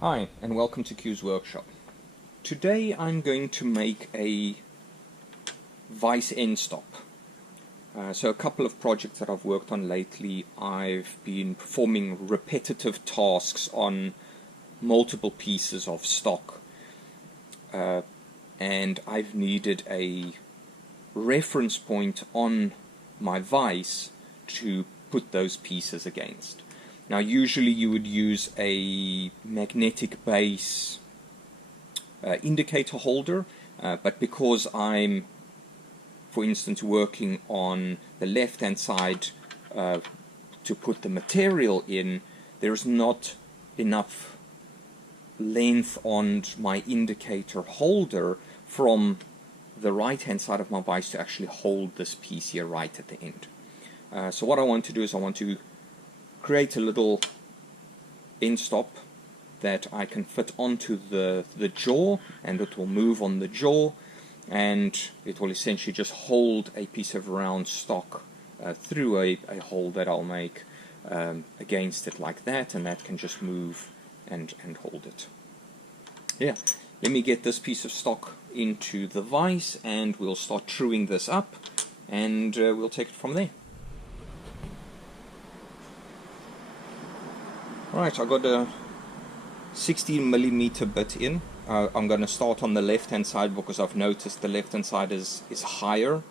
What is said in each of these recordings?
Hi, and welcome to Q's Workshop. Today I'm going to make a vice end stop. So a couple of projects that I've worked on lately, I've been performing repetitive tasks on multiple pieces of stock, and I've needed a reference point on my vice to put those pieces against. Now usually you would use a magnetic base indicator holder, but because I'm, for instance, working on the left hand side to put the material in, there's not enough length on my indicator holder from the right hand side of my vice to actually hold this piece here right at the end. So what I want to do is I want to create a little end stop that I can fit onto the jaw, and it will move on the jaw, and it will essentially just hold a piece of round stock through a hole that I'll make against it like that, and that can just move and hold it. Yeah, let me get this piece of stock into the vise and we'll start truing this up, and we'll take it from there. Right, I got a 16mm bit in. I'm going to start on the left hand side because I've noticed the left hand side is higher.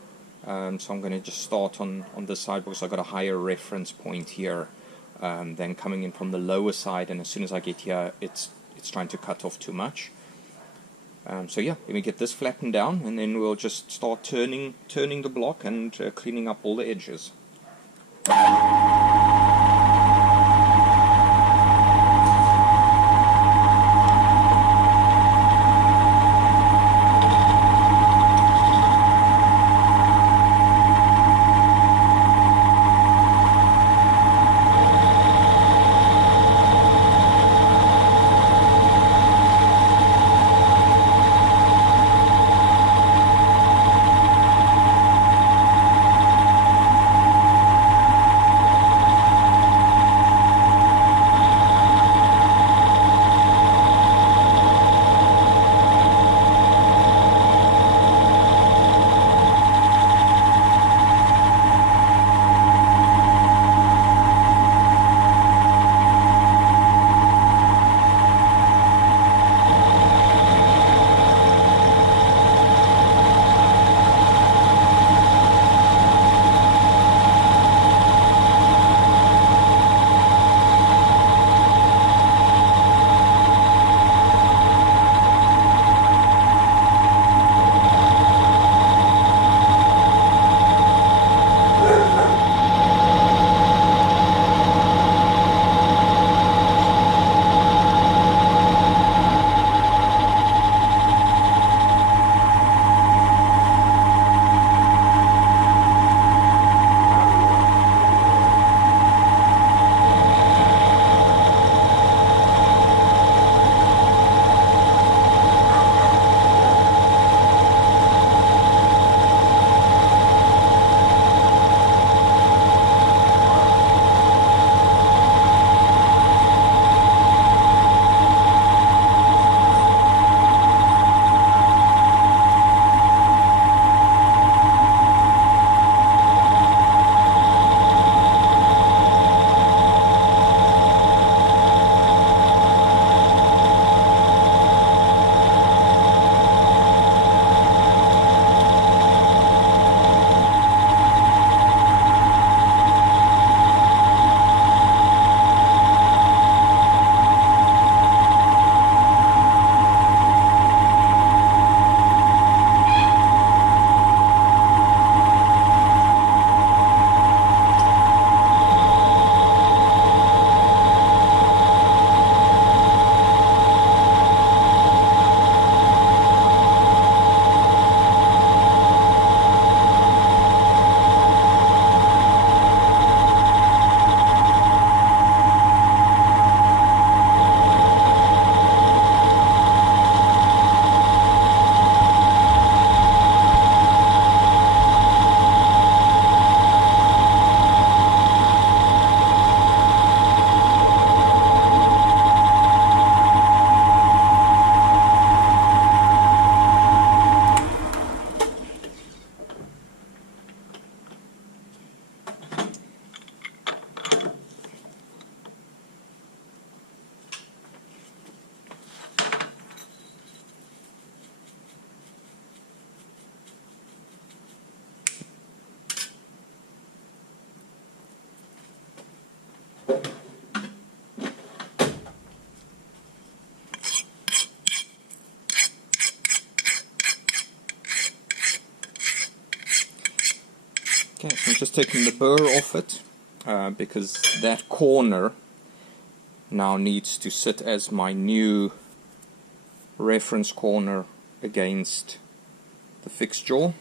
So I'm going to just start on this side because I've got a higher reference point here than coming in from the lower side, and as soon as I get here it's trying to cut off too much. So yeah, let me get this flattened down, and then we'll just start turning the block and cleaning up all the edges. Okay, so I'm just taking the burr off it because that corner now needs to sit as my new reference corner against the fixed jaw.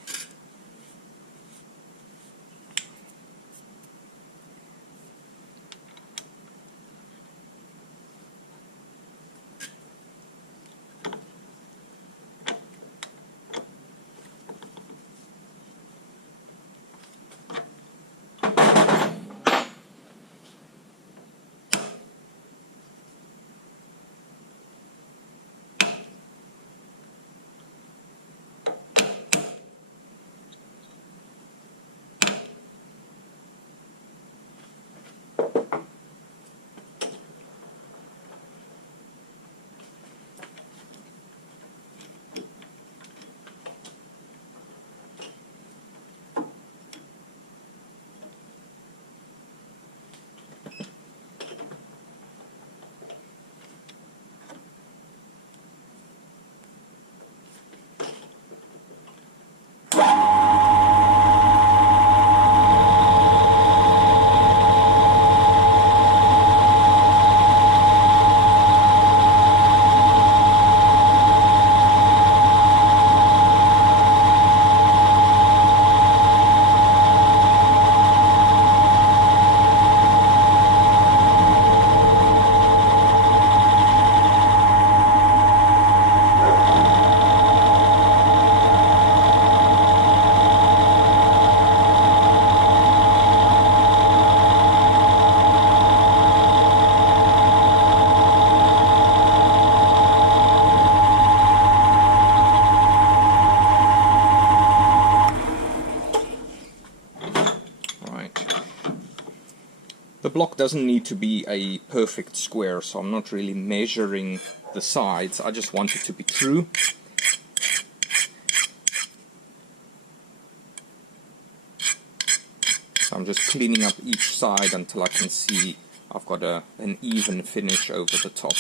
The block doesn't need to be a perfect square, so I'm not really measuring the sides. I just want it to be true. So I'm just cleaning up each side until I can see I've got an even finish over the top.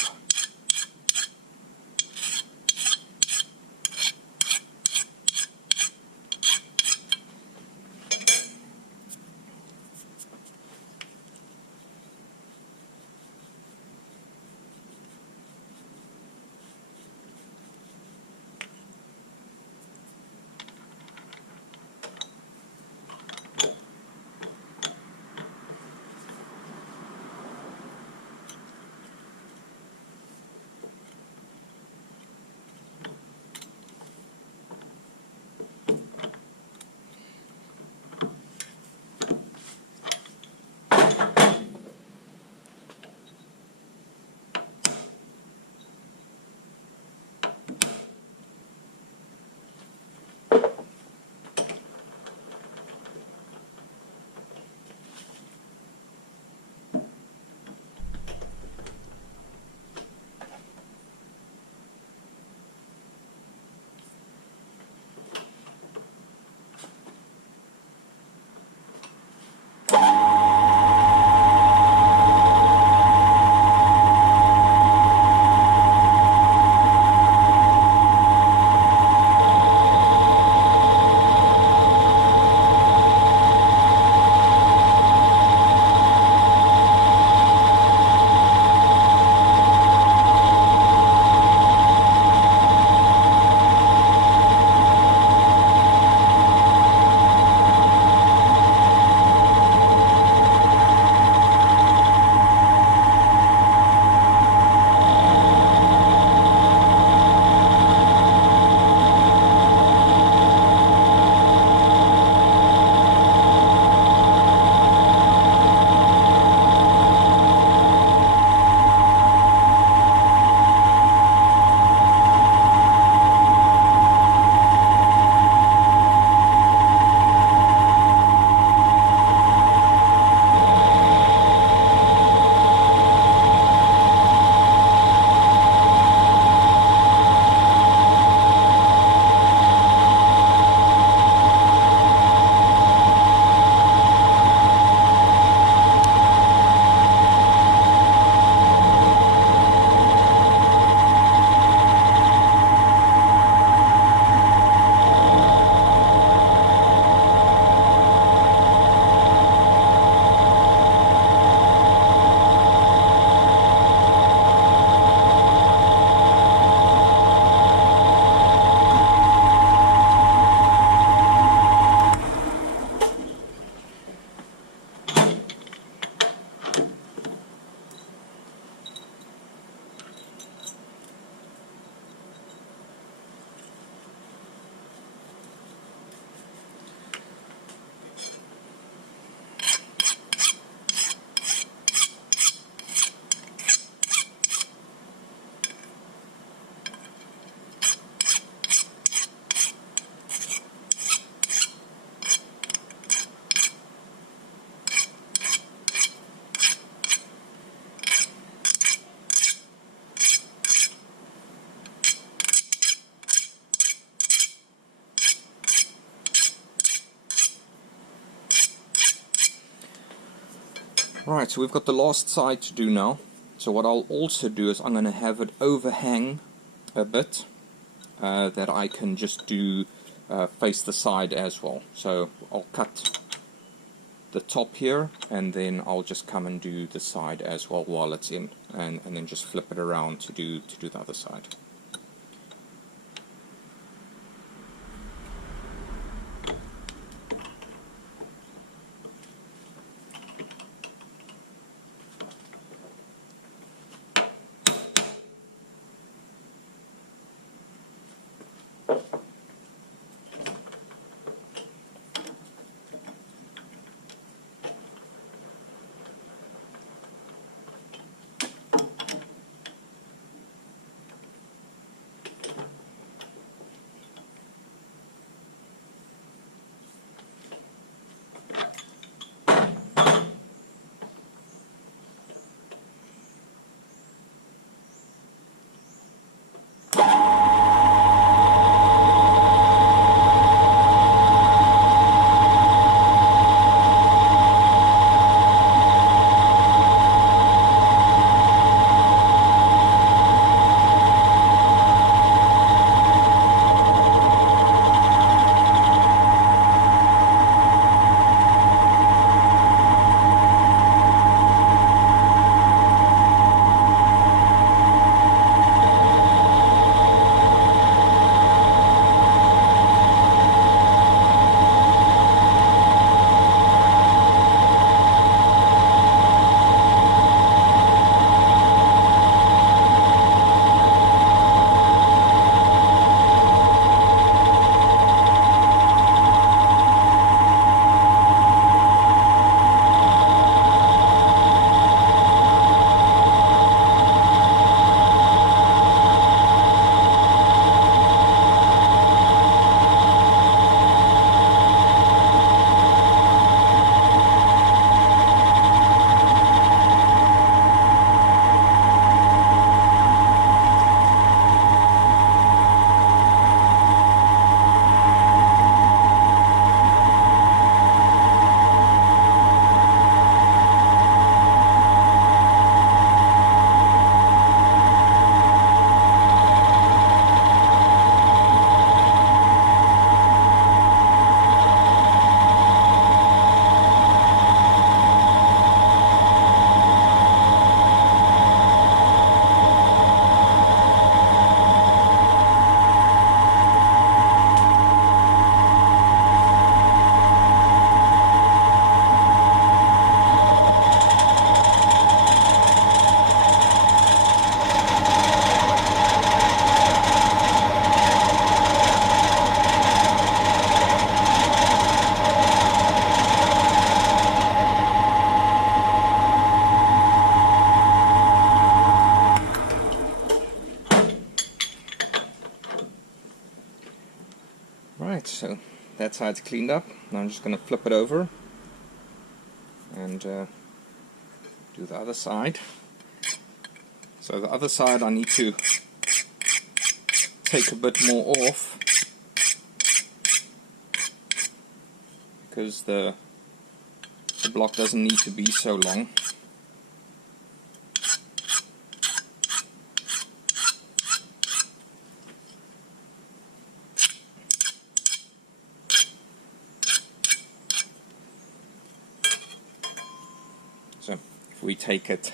Right, so we've got the last side to do now. So what I'll also do is I'm going to have it overhang a bit, that I can just do face the side as well. So I'll cut the top here, and then I'll just come and do the side as well while it's in, and then just flip it around to do the other side. Right, so that side's cleaned up. Now I'm just going to flip it over and do the other side. So the other side I need to take a bit more off because the block doesn't need to be so long. So if we take it,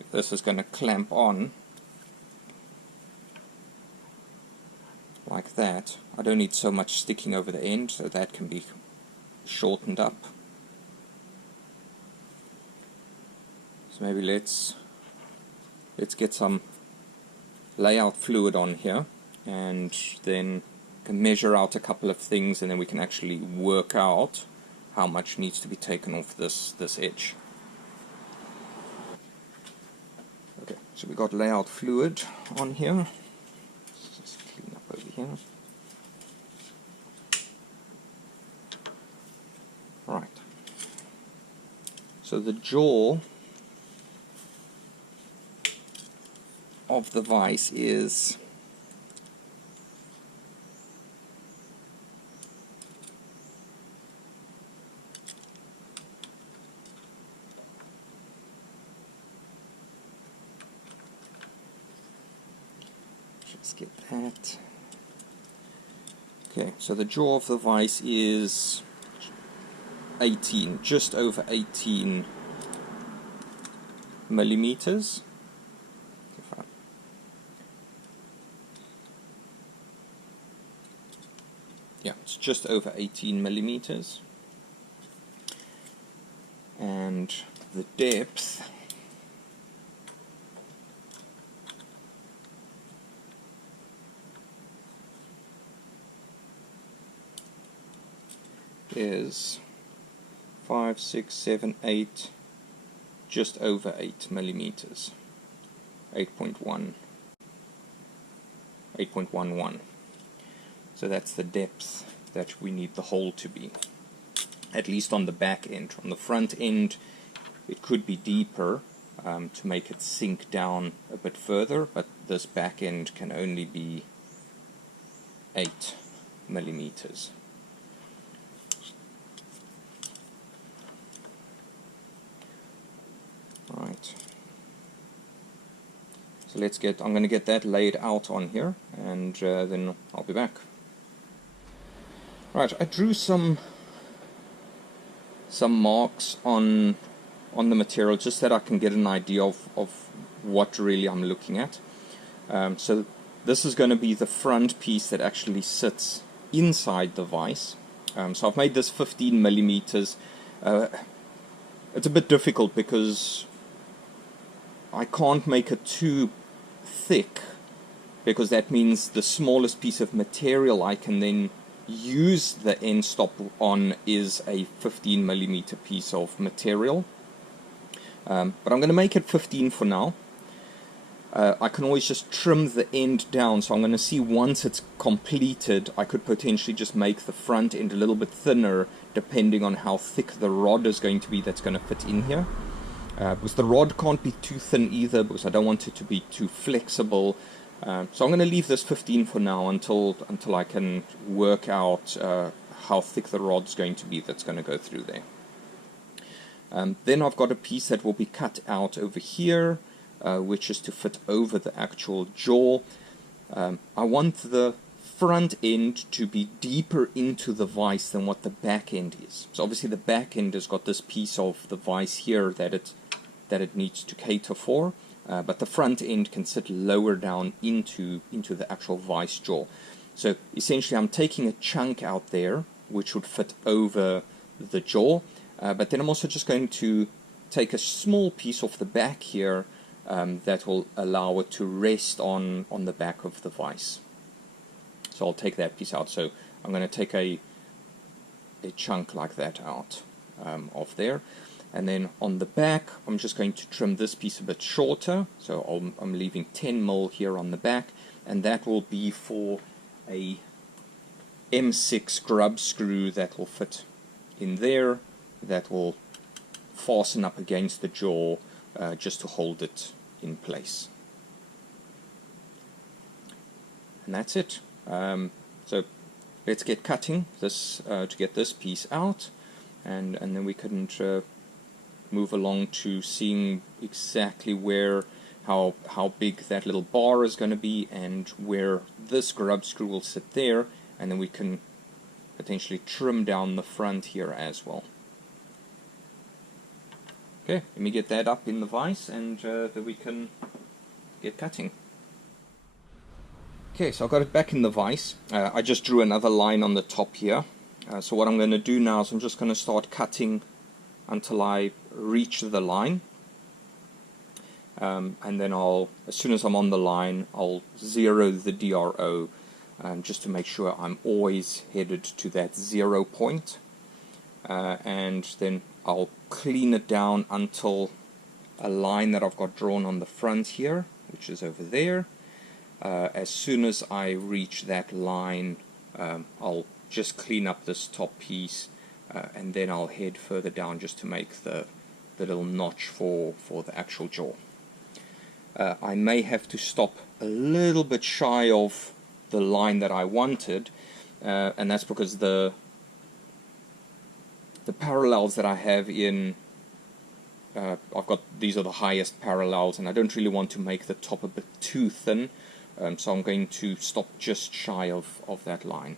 if this is going to clamp on like that, I don't need so much sticking over the end, so that can be shortened up. So maybe let's get some layout fluid on here, and then can measure out a couple of things, and then we can actually work out how much needs to be taken off this edge. Okay, so we got layout fluid on here. Let's just clean up over here. Right. So the jaw of the vise is Just get that. Okay, so the jaw of the vise is 18, just over 18 millimeters. Yeah, it's just over 18 millimeters. And the depth is 5, 6, 7, 8, just over 8 millimeters. 8.11. So that's the depth that we need the hole to be, at least on the back end. On the front end it could be deeper to make it sink down a bit further, but this back end can only be 8 millimeters. Right. So I'm going to get that laid out on here, and then I'll be back. Right, I drew some marks on the material just that I can get an idea of what really I'm looking at. So this is going to be the front piece that actually sits inside the vise. So I've made this 15 millimeters. It's a bit difficult because I can't make it too thick, because that means the smallest piece of material I can then use the end stop on is a 15 millimeter piece of material. But I'm going to make it 15 for now. I can always just trim the end down, so I'm going to see once it's completed I could potentially just make the front end a little bit thinner depending on how thick the rod is going to be that's going to fit in here. Because the rod can't be too thin either, because I don't want it to be too flexible. So I'm going to leave this 15 for now until I can work out how thick the rod's going to be that's going to go through there. Then I've got a piece that will be cut out over here, which is to fit over the actual jaw. I want the front end to be deeper into the vise than what the back end is. So obviously the back end has got this piece of the vise here that it needs to cater for. But the front end can sit lower down into the actual vise jaw. So essentially I'm taking a chunk out there which would fit over the jaw, but then I'm also just going to take a small piece off the back here that will allow it to rest on the back of the vise. So I'll take that piece out. So I'm going to take a chunk like that out of there. And then on the back, I'm just going to trim this piece a bit shorter. So I'm leaving 10 mil here on the back, and that will be for a M6 grub screw that will fit in there, that will fasten up against the jaw just to hold it in place. And that's it. So let's get cutting this to get this piece out, and then we can move along to seeing exactly how big that little bar is going to be and where this grub screw will sit there, and then we can potentially trim down the front here as well. Okay, let me get that up in the vise, and then we can get cutting. Okay, so I've got it back in the vise. I just drew another line on the top here. So what I'm going to do now is I'm just going to start cutting until I reach the line, and then as soon as I'm on the line, I'll zero the DRO just to make sure I'm always headed to that 0 point, and then I'll clean it down until a line that I've got drawn on the front here, which is over there. As soon as I reach that line, I'll just clean up this top piece, and then I'll head further down just to make the little notch for the actual jaw. I may have to stop a little bit shy of the line that I wanted, and that's because the parallels that I have in these are the highest parallels, and I don't really want to make the top a bit too thin. So I'm going to stop just shy of that line.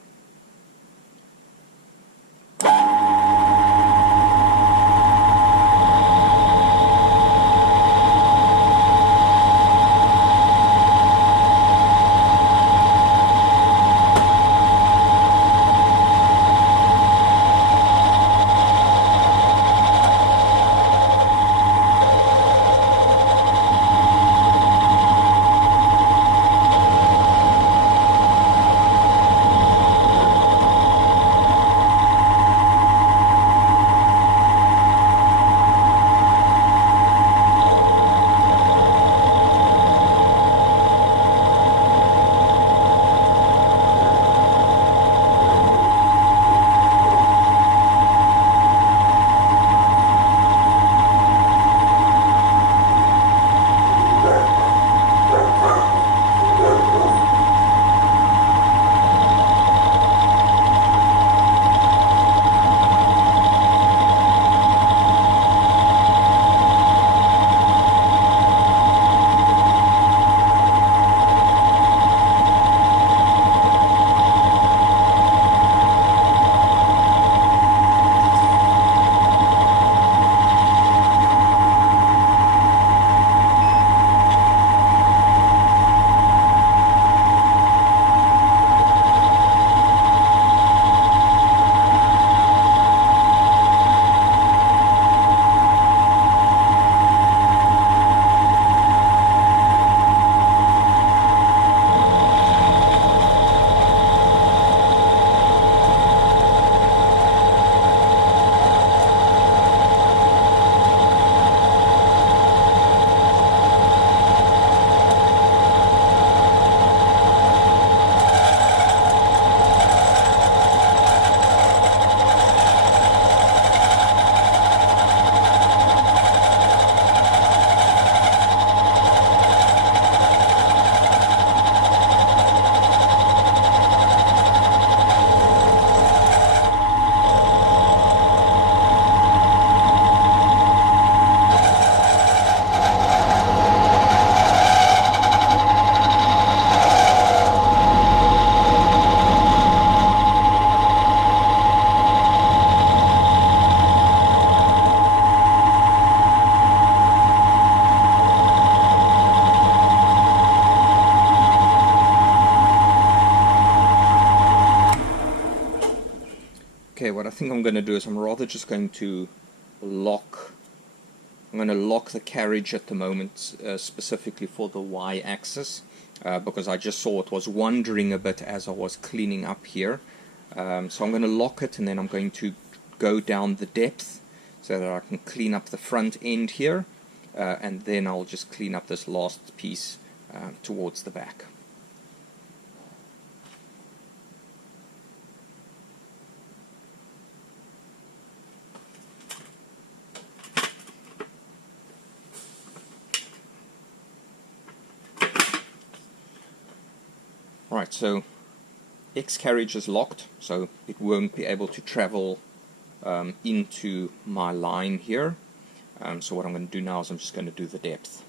Okay, what I think I'm going to do is I'm rather just going to lock the carriage at the moment, specifically for the y-axis, because I just saw it was wandering a bit as I was cleaning up here. So I'm going to lock it, and then I'm going to go down the depth so that I can clean up the front end here, and then I'll just clean up this last piece towards the back. Alright, so X carriage is locked, so it won't be able to travel into my line here. So what I'm going to do now is I'm just going to do the depth.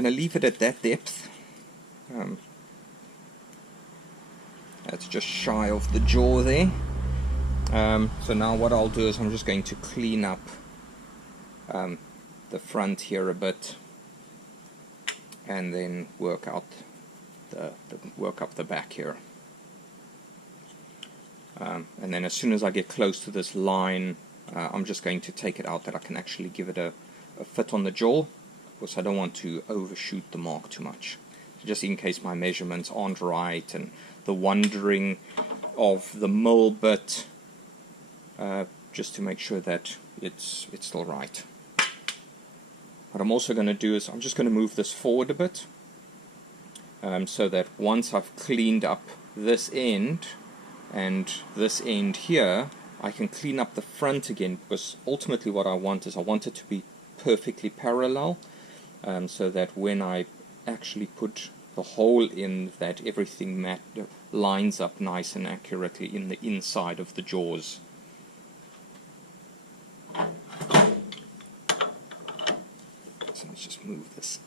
going to leave it at that depth. That's just shy of the jaw there. So now what I'll do is I'm just going to clean up the front here a bit, and then work out work up the back here. And then as soon as I get close to this line, I'm just going to take it out that I can actually give it a fit on the jaw, because I don't want to overshoot the mark too much. So just in case my measurements aren't right and the wandering of the mill bit, just to make sure that it's still right. What I'm also going to do is I'm just going to move this forward a bit, so that once I've cleaned up this end and this end here, I can clean up the front again, because ultimately what I want is I want it to be perfectly parallel, so that when I actually put the hole in, that everything lines up nice and accurately in the inside of the jaws. So let's just move this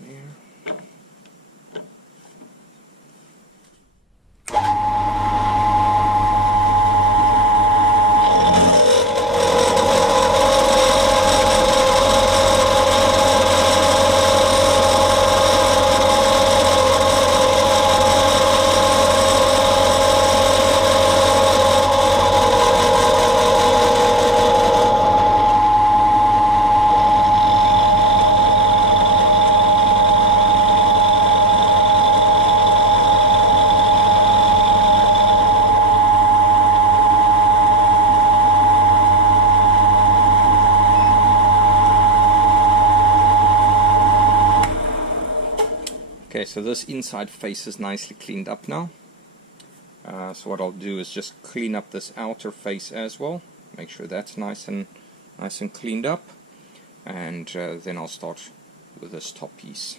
there. Okay, so this inside face is nicely cleaned up now. So what I'll do is just clean up this outer face as well. Make sure that's nice and cleaned up, and then I'll start with this top piece.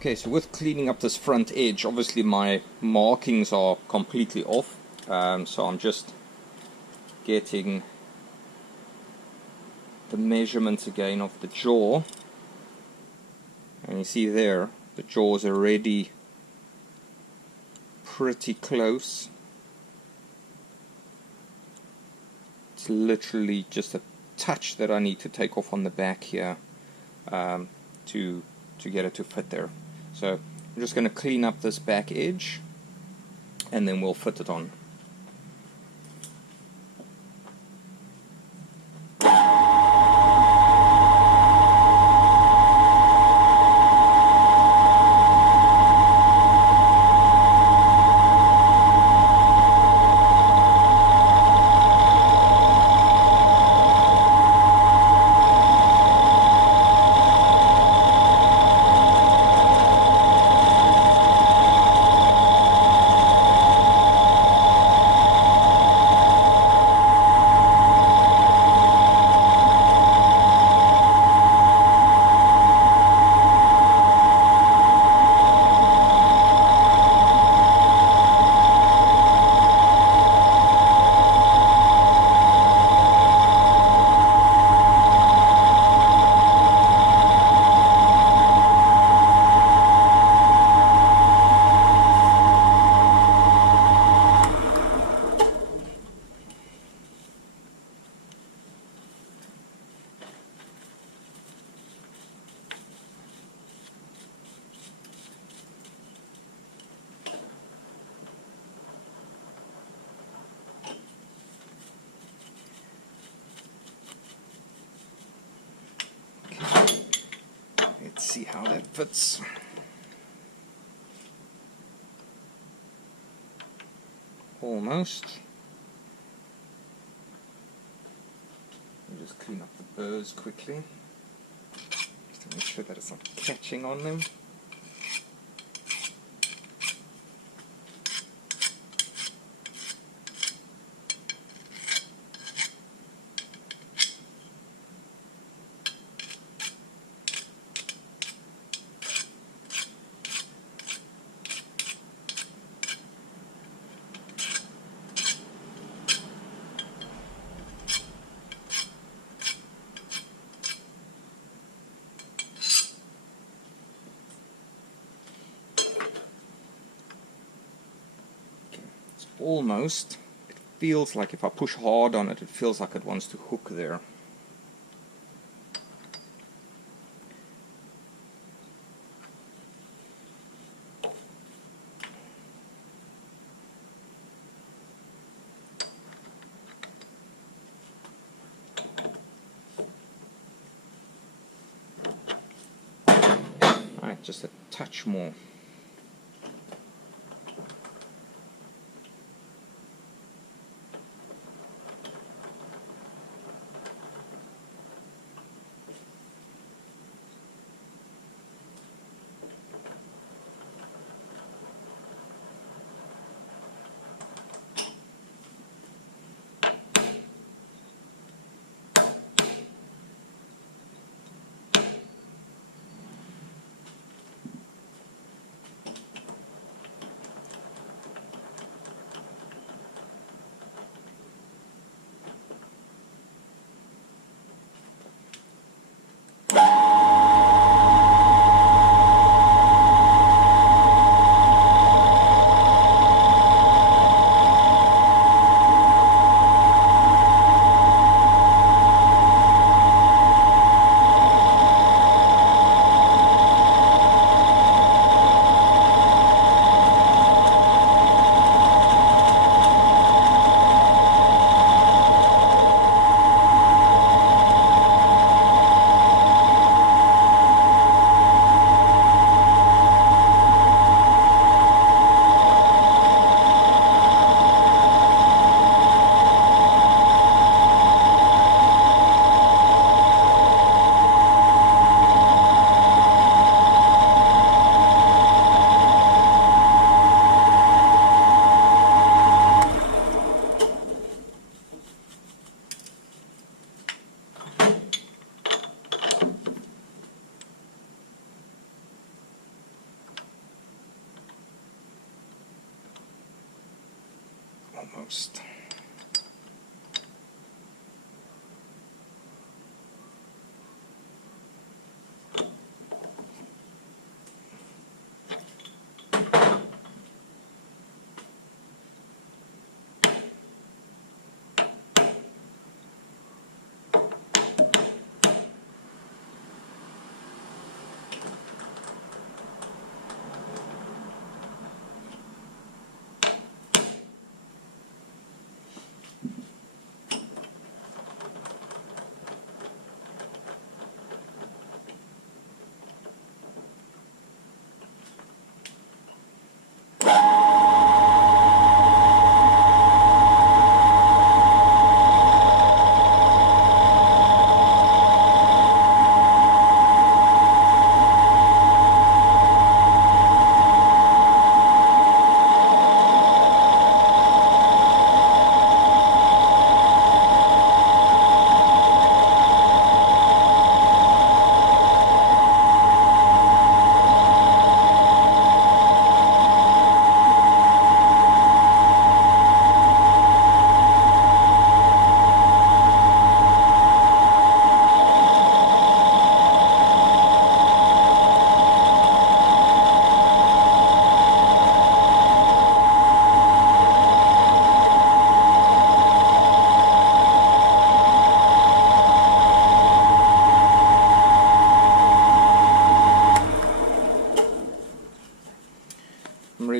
Okay, so with cleaning up this front edge, obviously my markings are completely off, so I'm just getting the measurements again of the jaw, and you see there the jaw is already pretty close. It's literally just a touch that I need to take off on the back here to get it to fit there. So I'm just going to clean up this back edge and then we'll fit it on. Let's see how that fits. Almost. I'll just clean up the burrs quickly, just to make sure that it's not catching on them. Almost. It feels like if I push hard on it, it feels like it wants to hook there. Alright, just a touch more. Almost.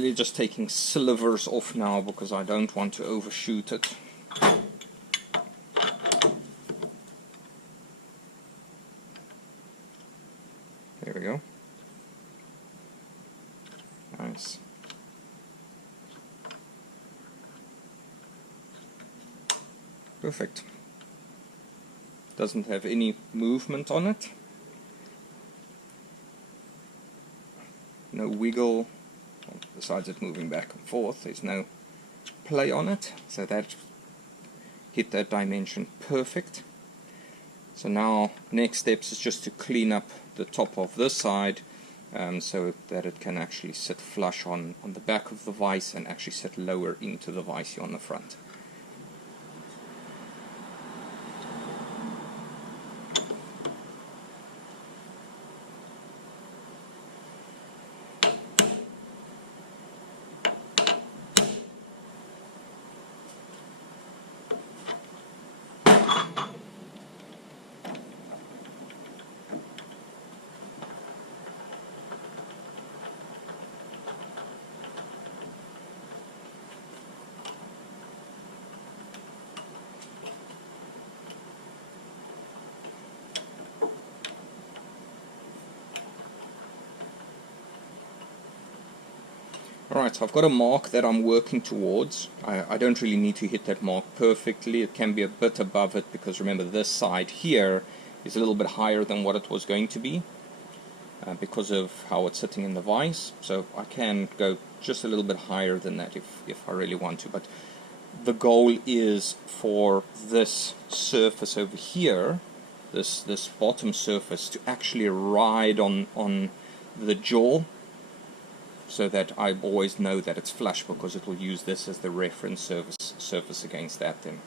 really just taking slivers off now because I don't want to overshoot it. There we go. Nice. Perfect. Doesn't have any movement on it. No wiggle, besides it moving back and forth. There's no play on it, so that hit that dimension perfect. So now next steps is just to clean up the top of this side so that it can actually sit flush on the back of the vise and actually sit lower into the vise here on the front. Alright, so I've got a mark that I'm working towards. I don't really need to hit that mark perfectly. It can be a bit above it because remember this side here is a little bit higher than what it was going to be because of how it's sitting in the vise. So I can go just a little bit higher than that if I really want to. But the goal is for this surface over here, this bottom surface, to actually ride on the jaw, so that I always know that it's flush because it will use this as the reference surface against that then.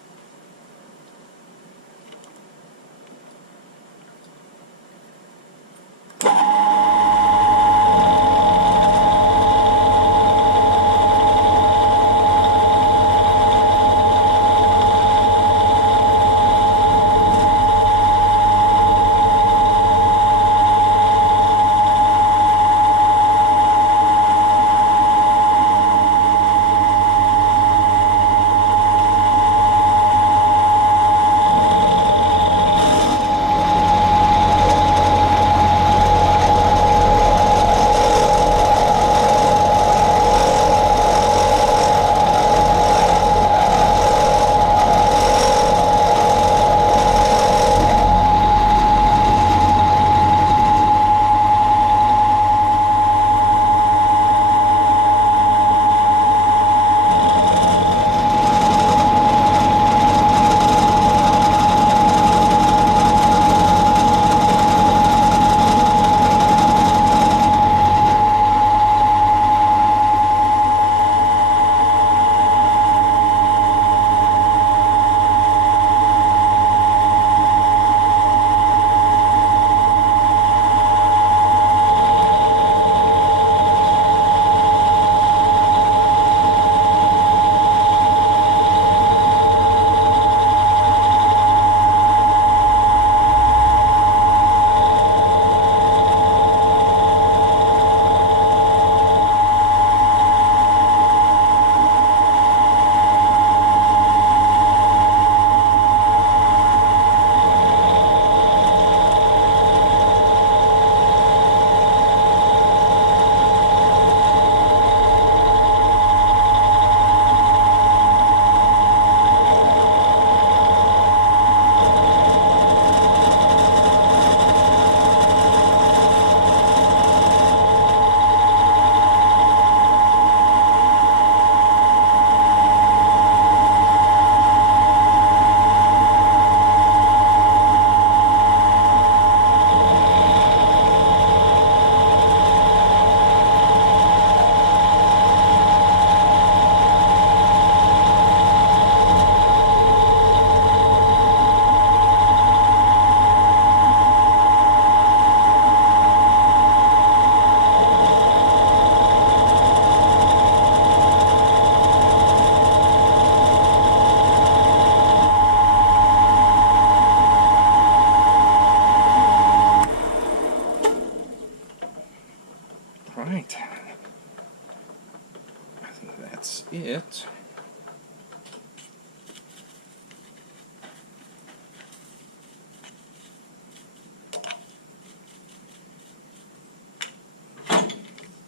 it.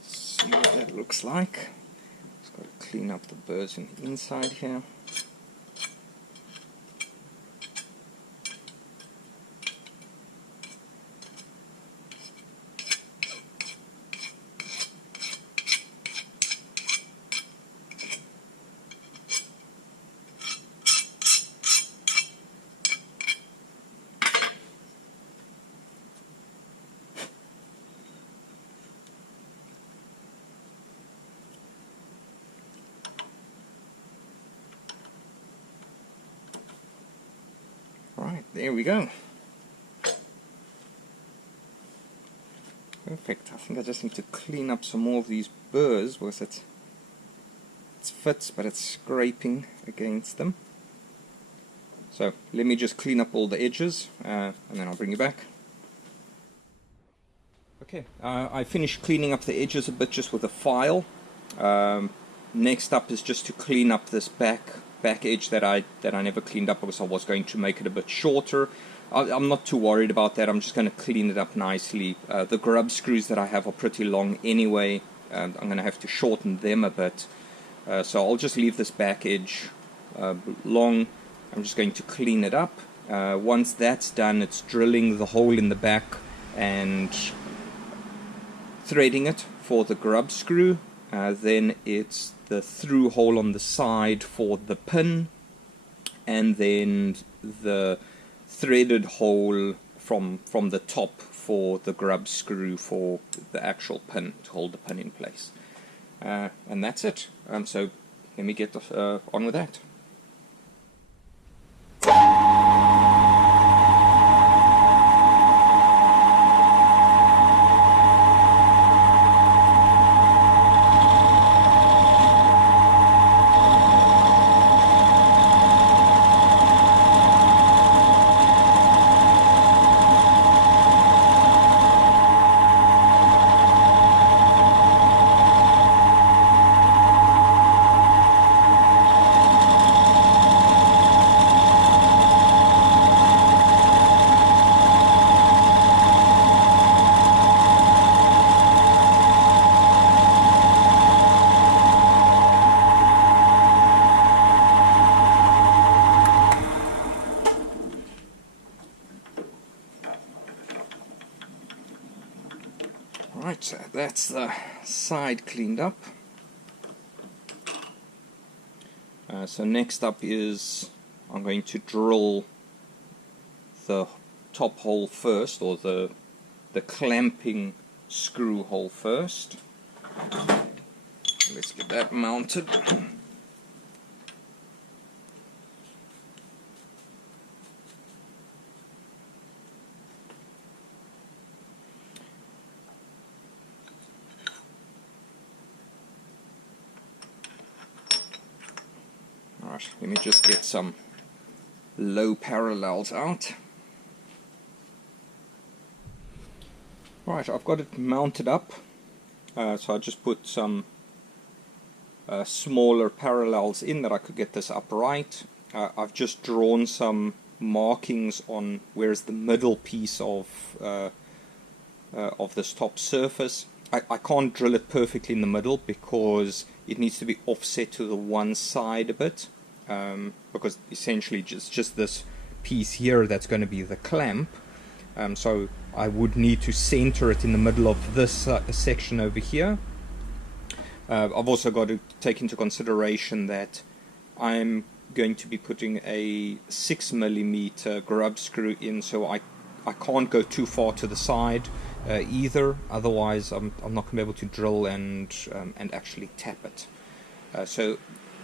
See what that looks like. Just got to clean up the burrs on the inside here. Right, there we go. Perfect. I think I just need to clean up some more of these burrs because it fits, but it's scraping against them. So let me just clean up all the edges and then I'll bring you back. Okay, I finished cleaning up the edges a bit just with a file. Next up is just to clean up this back edge that I never cleaned up because I was going to make it a bit shorter. I'm not too worried about that. I'm just going to clean it up nicely. The grub screws that I have are pretty long anyway. I'm going to have to shorten them a bit. So I'll just leave this back edge long. I'm just going to clean it up. Once that's done, it's drilling the hole in the back and threading it for the grub screw. Then it's the through hole on the side for the pin, and then the threaded hole from the top for the grub screw for the actual pin to hold the pin in place. And that's it. So let me get on with that. Right, so that's the side cleaned up. So next up is I'm going to drill the top hole first, or the clamping screw hole first. Let's get that mounted. Alright, let me just get some low parallels out. Right, I've got it mounted up. So I just put some smaller parallels in that I could get this upright. I've just drawn some markings on where's the middle piece of this top surface. I can't drill it perfectly in the middle because it needs to be offset to the one side a bit, because essentially just this piece here that's going to be the clamp. So I would need to center it in the middle of this section over here. I've also got to take into consideration that I'm going to be putting a 6mm grub screw in, so I can't go too far to the side either, otherwise I'm not going to be able to drill and actually tap it. So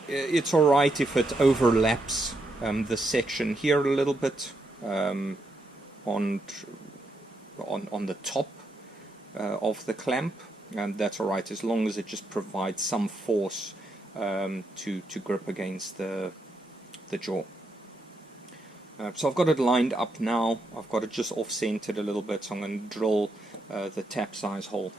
it's alright if it overlaps this section here a little bit on the top of the clamp, and that's alright as long as it just provides some force to grip against the jaw. So I've got it lined up now. I've got it just off-centered a little bit, so I'm going to drill the tap size hole.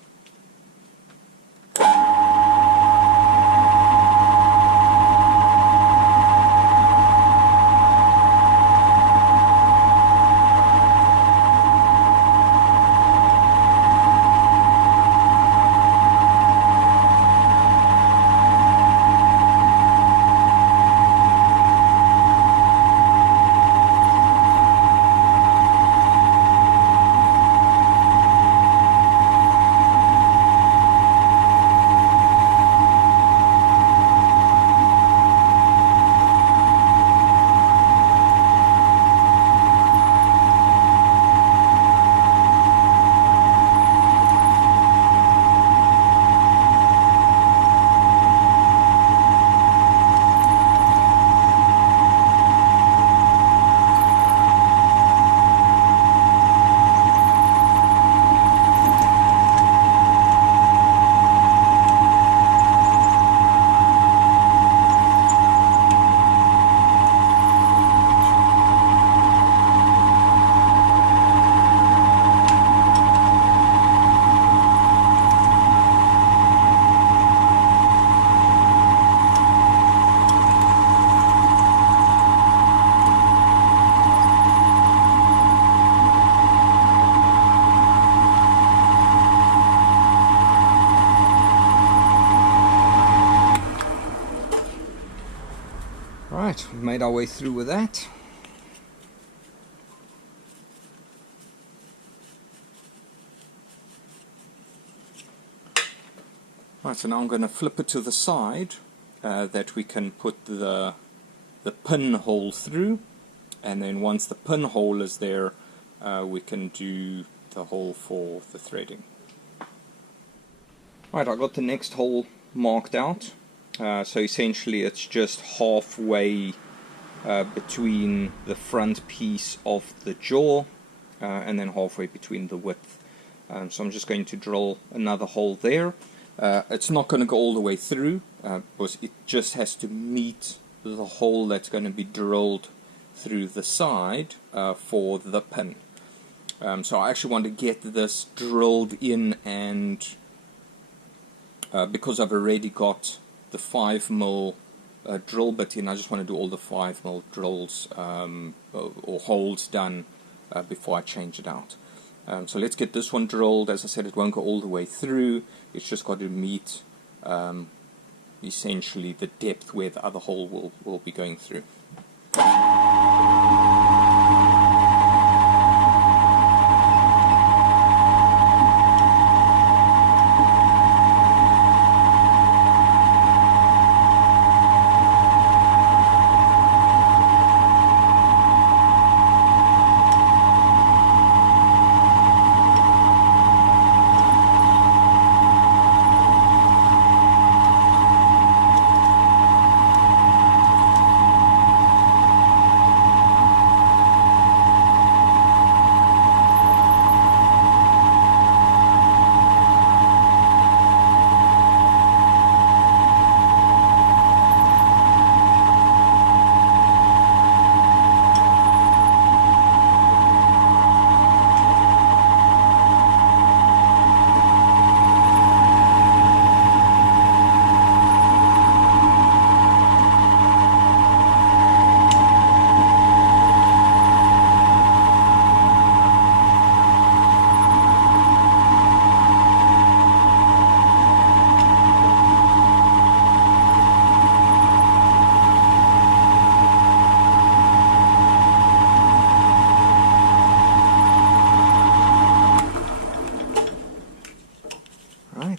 made our way through with that. Right, so now I'm going to flip it to the side that we can put the pin hole through, and then once the pin hole is there, we can do the hole for the threading. Right, I got the next hole marked out. So essentially it's just halfway between the front piece of the jaw and then halfway between the width. So I'm just going to drill another hole there. It's not going to go all the way through because it just has to meet the hole that's going to be drilled through the side for the pin. So I actually want to get this drilled in, and because I've already got the 5mm drill bit in, I just want to do all the 5mm drills or holes done before I change it out. So let's get this one drilled. As I said, it won't go all the way through. It's just got to meet essentially the depth where the other hole will be going through.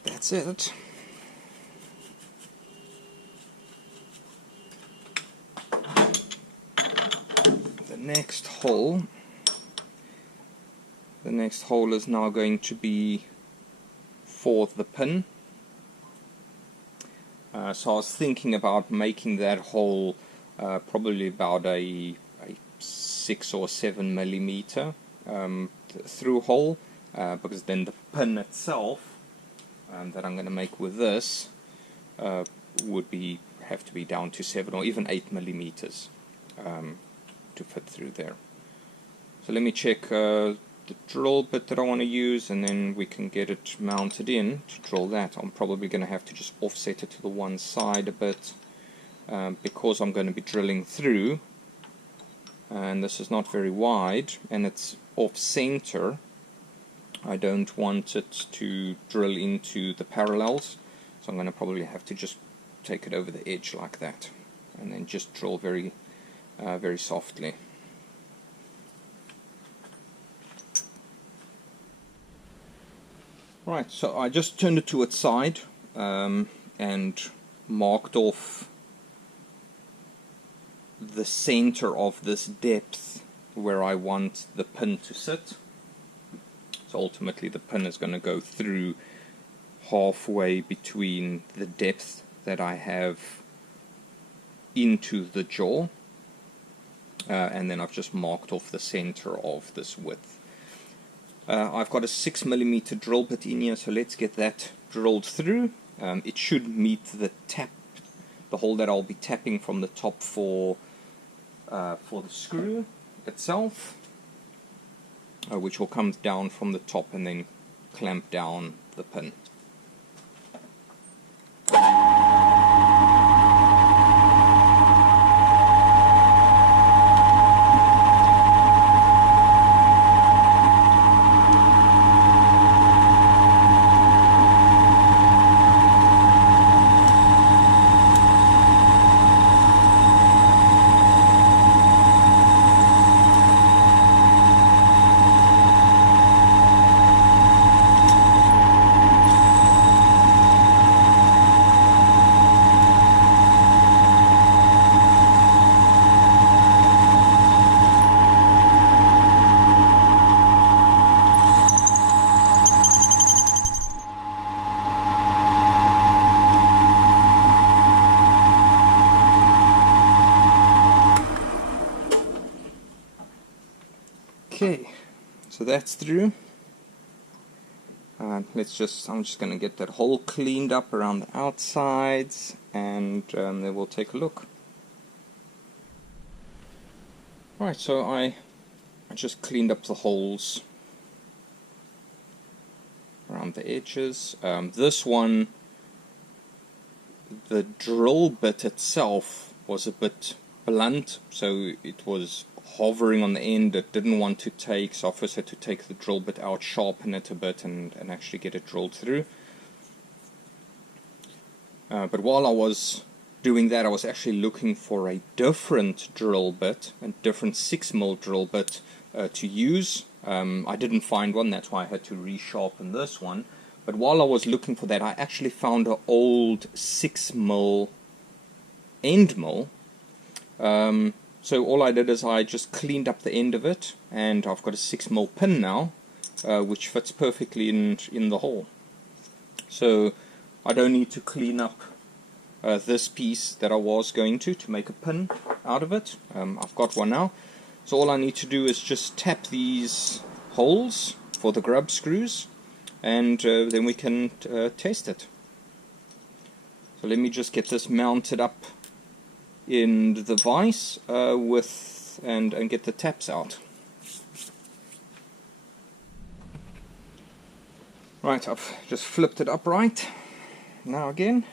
That's it. The next hole is now going to be for the pin. So I was thinking about making that hole probably about a 6 or 7mm through hole, because then the pin itself that I'm going to make with this would have to be down to 7 or even 8mm to fit through there. So let me check the drill bit that I want to use, and then we can get it mounted in to drill that. I'm probably going to have to just offset it to the one side a bit because I'm going to be drilling through, and this is not very wide and it's off center. I don't want it to drill into the parallels, so I'm going to probably have to just take it over the edge like that and then just drill very very softly. Right, so I just turned it to its side and marked off the center of this depth where I want the pin to sit. So ultimately the pin is going to go through halfway between the depth that I have into the jaw, and then I've just marked off the center of this width. I've got a 6mm drill bit in here, so let's get that drilled through. It should meet the hole that I'll be tapping from the top for the screw itself, which will come down from the top and then clamp down the pin. So that's through. I'm just going to get that hole cleaned up around the outsides, and then we'll take a look. Right, so I just cleaned up the holes around the edges. This one, the drill bit itself was a bit blunt, so it was hovering on the end. It didn't want to take, so I first had to take the drill bit out, sharpen it a bit, and actually get it drilled through. But while I was doing that, I was actually looking for a different drill bit, a different 6mm drill bit to use. I didn't find one, that's why I had to resharpen this one. But while I was looking for that, I actually found an old 6mm end mill. So all I did is I just cleaned up the end of it, and I've got a 6mm pin now, which fits perfectly in the hole. So I don't need to clean up this piece that I was going to make a pin out of it. I've got one now. So all I need to do is just tap these holes for the grub screws, and then we can test it. So let me just get this mounted up in the vise and get the taps out. Right, I've just flipped it upright now again,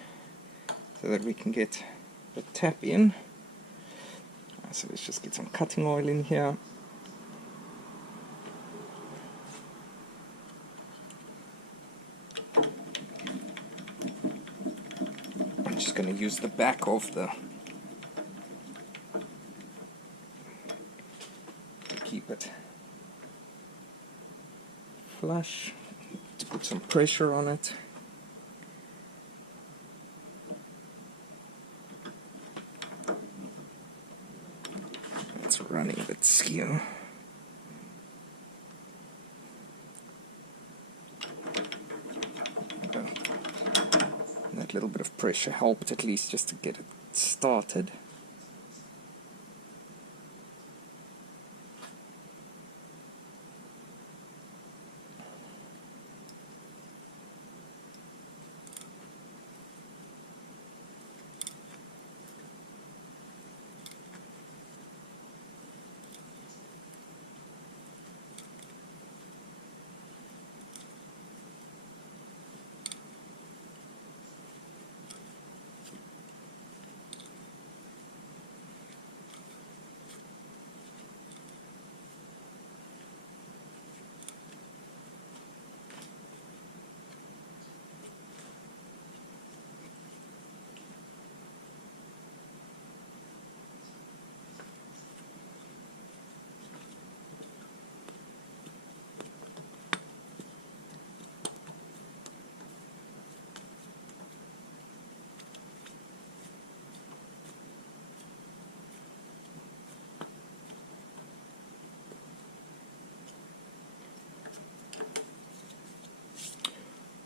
so that we can get the tap in. So let's just get some cutting oil in here. I'm just going to use the back of the to keep it flush, to put some pressure on it. It's running a bit skew. That little bit of pressure helped at least just to get it started.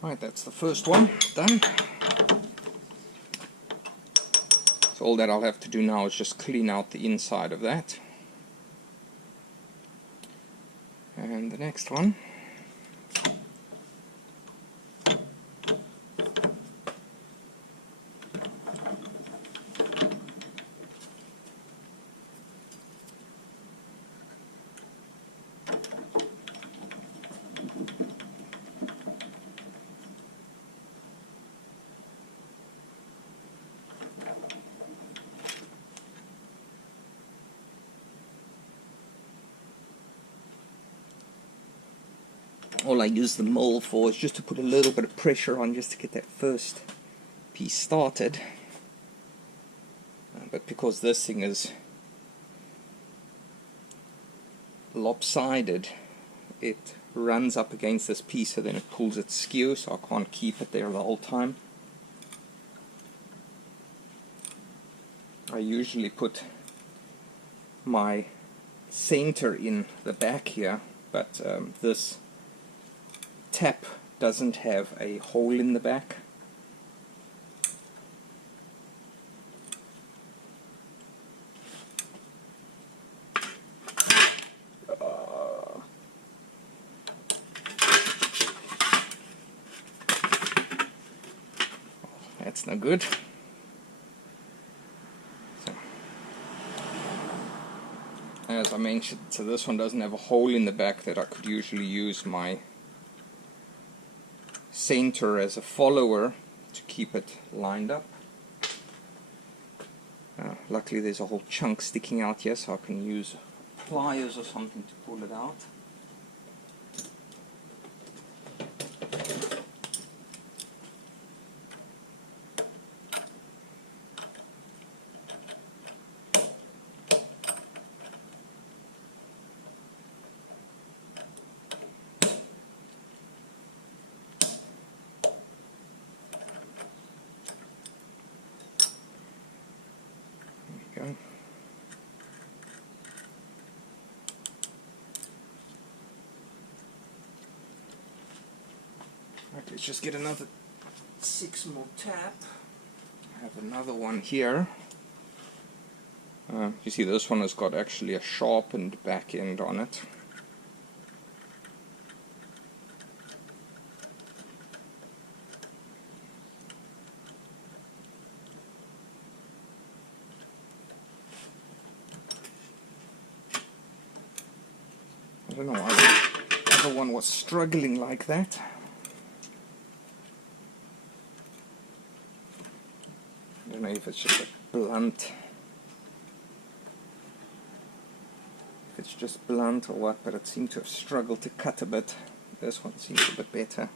Right, that's the first one done. So all that I'll have to do now is just clean out the inside of that. And the next one. All I use the mold for is just to put a little bit of pressure on, just to get that first piece started. But because this thing is lopsided, it runs up against this piece, so then it pulls it skew, so I can't keep it there the whole time. I usually put my center in the back here, but this tap doesn't have a hole in the back. That's no good. So, as I mentioned, so this one doesn't have a hole in the back that I could usually use my center as a follower to keep it lined up. Luckily there's a whole chunk sticking out here, so I can use pliers or something to pull it out. There we go. Right, let's just get another 6 more tap. I have another one here. You see this one has got actually a sharpened back end on it. I don't know why the other one was struggling like that. I don't know if it's just a blunt. If it's just blunt or what, but it seemed to have struggled to cut a bit. This one seems a bit better.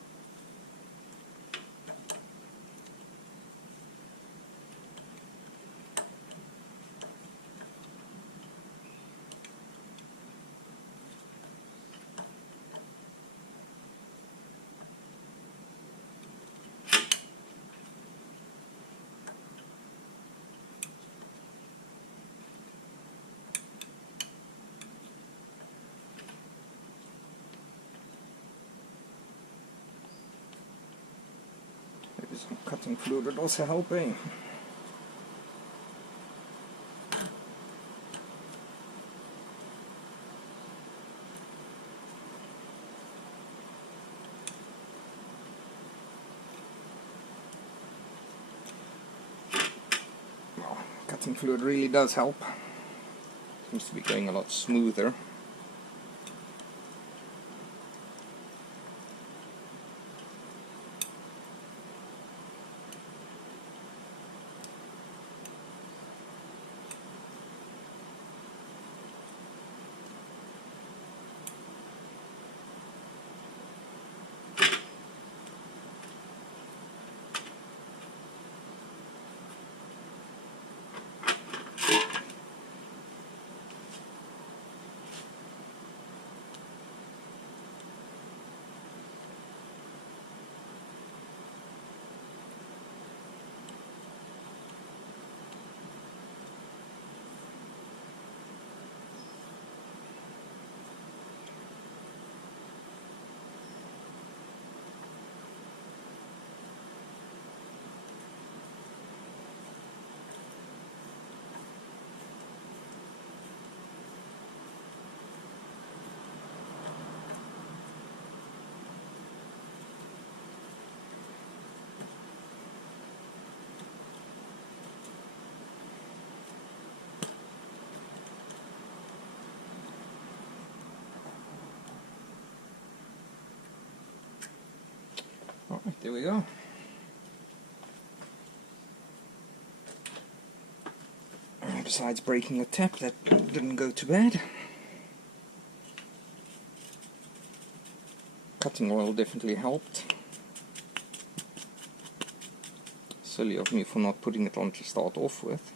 Maybe some cutting fluid would also help, eh? Well, cutting fluid really does help. Seems to be going a lot smoother. Alright, there we go. Besides breaking a tap, that didn't go too bad. Cutting oil definitely helped. Silly of me for not putting it on to start off with.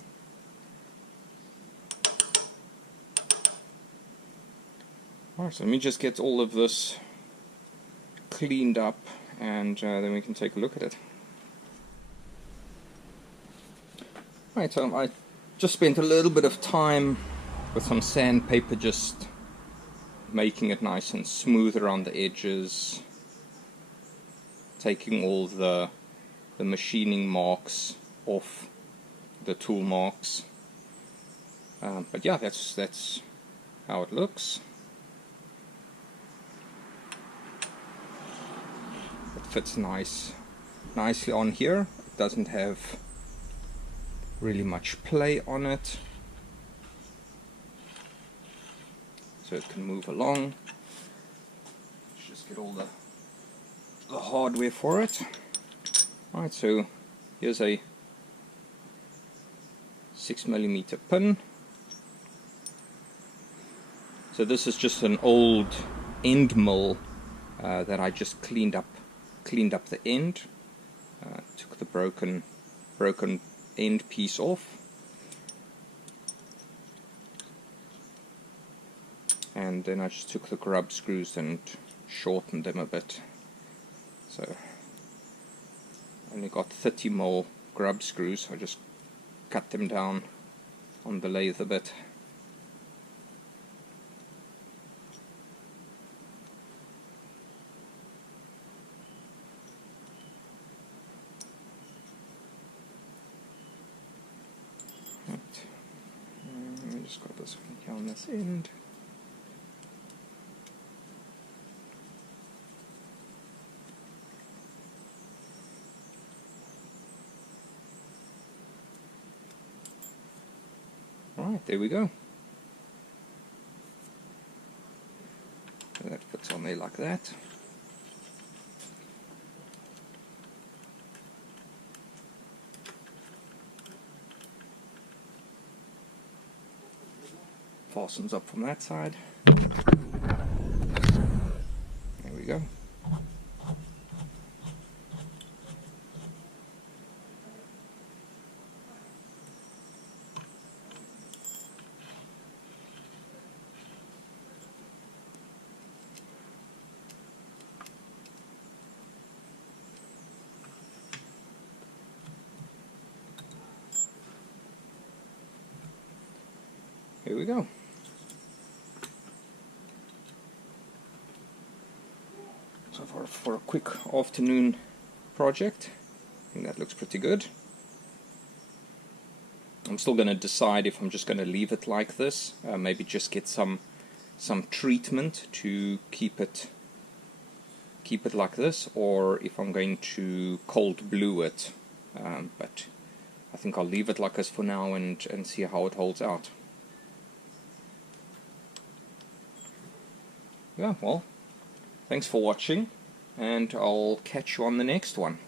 Alright, so let me just get all of this cleaned up, and then we can take a look at it. Right, so I just spent a little bit of time with some sandpaper just making it nice and smooth around the edges, taking all the machining marks off the tool marks. But yeah, that's how it looks. It fits nicely on here. doesn't have really much play on it, so it can move along. Let's just get all the hardware for it. Alright, so here's a 6mm pin. So this is just an old end mill that I just cleaned up the end. Took the broken end piece off, and then I just took the grub screws and shortened them a bit. So I only got 30mm grub screws. I just cut them down on the lathe a bit. Just got this one here on this end. Alright, there we go. So that fits on there like that. Fastens up from that side. There we go. Here we go. So for a quick afternoon project, I think that looks pretty good. I'm still going to decide if I'm just going to leave it like this, maybe just get some treatment to keep it like this, or if I'm going to cold blue it. But I think I'll leave it like this for now and see how it holds out. Yeah, well, thanks for watching, and I'll catch you on the next one.